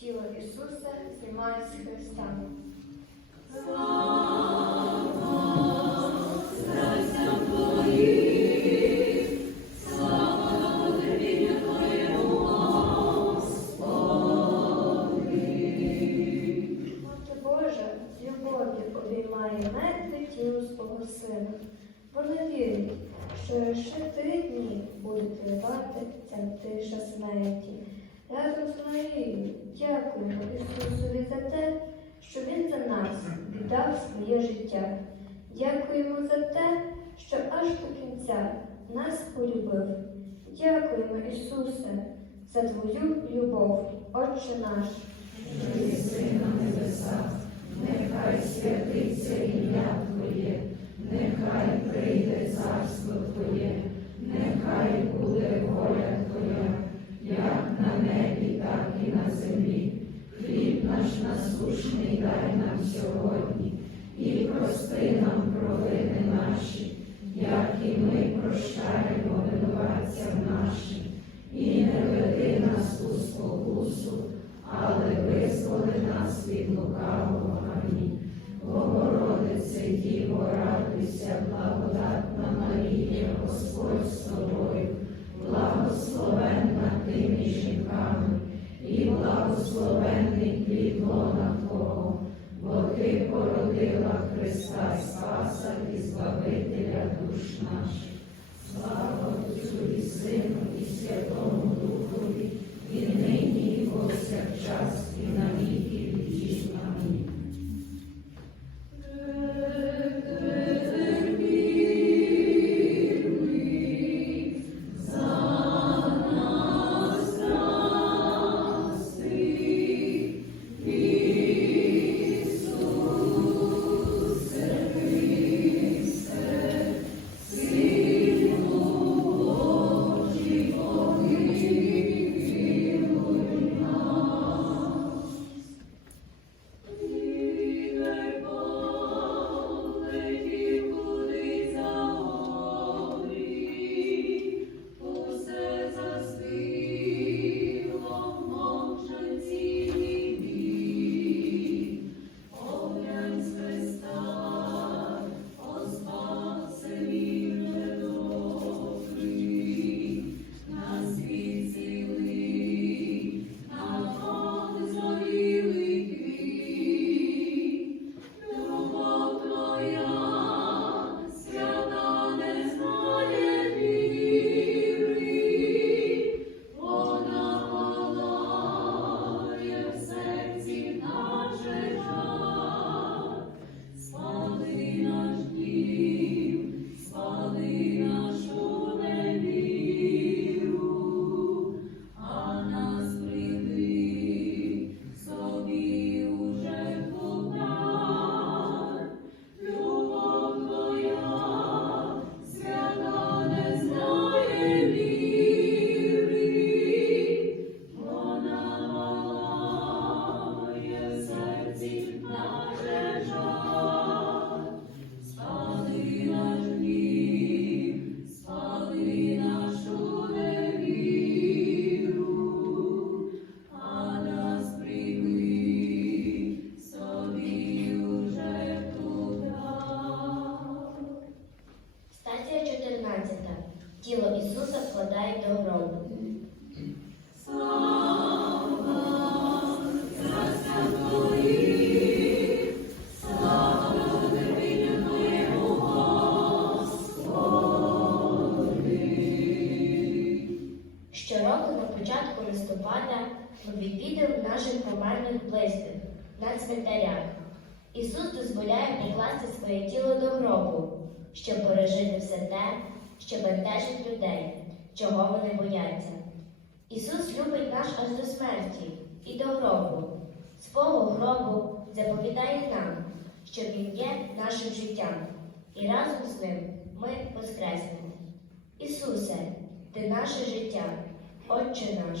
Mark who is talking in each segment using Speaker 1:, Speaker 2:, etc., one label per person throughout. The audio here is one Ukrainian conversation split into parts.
Speaker 1: тіло Ісуса знімає з Христа. Дякуємо Ісусові за те, що Він за нас віддав своє життя. Дякуємо за те, що аж до кінця нас полюбив. Дякуємо, Ісусе, за Твою любов, Отче наш.
Speaker 2: Єси на небесах, нехай святиться ім'я Твоє, нехай прийде царство Твоє, нехай буде воля Твоя, як на небі, так і на землі. Хліб наш насушний дай нам сьогодні, і прости нам провини наші, як і ми прощаємо винуватцям нашим, і не веди нас у спокусу, але визволи нас від лукавого. Амінь. Богородице, Діво, радуйся, благодатна Марія, Господь з тобою, благословенна ти між жінками, Христа Спаса і Збавителя душ наших. Слава Отцю і Сину, і Святому Духові, і нині,
Speaker 3: ми наших померлих близьких на цвинтарях. Ісус дозволяє покласти своє тіло до гробу, щоб пережити все те, що бентежить людей, чого вони бояться. Ісус любить нас аж до смерті і до гробу. Свого гробу заповідає нам, що Він є нашим життям, і разом з ним ми воскреснемо. Ісусе, ти наше життя, Отче наш.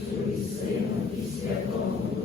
Speaker 2: Отцю і Сину, і Святому.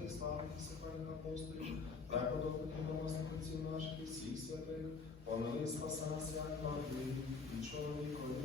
Speaker 4: Пресвятий, славних і святих апостолів, преподобних і власних наших і всіх святих, помили спаса святла, і чоловікові.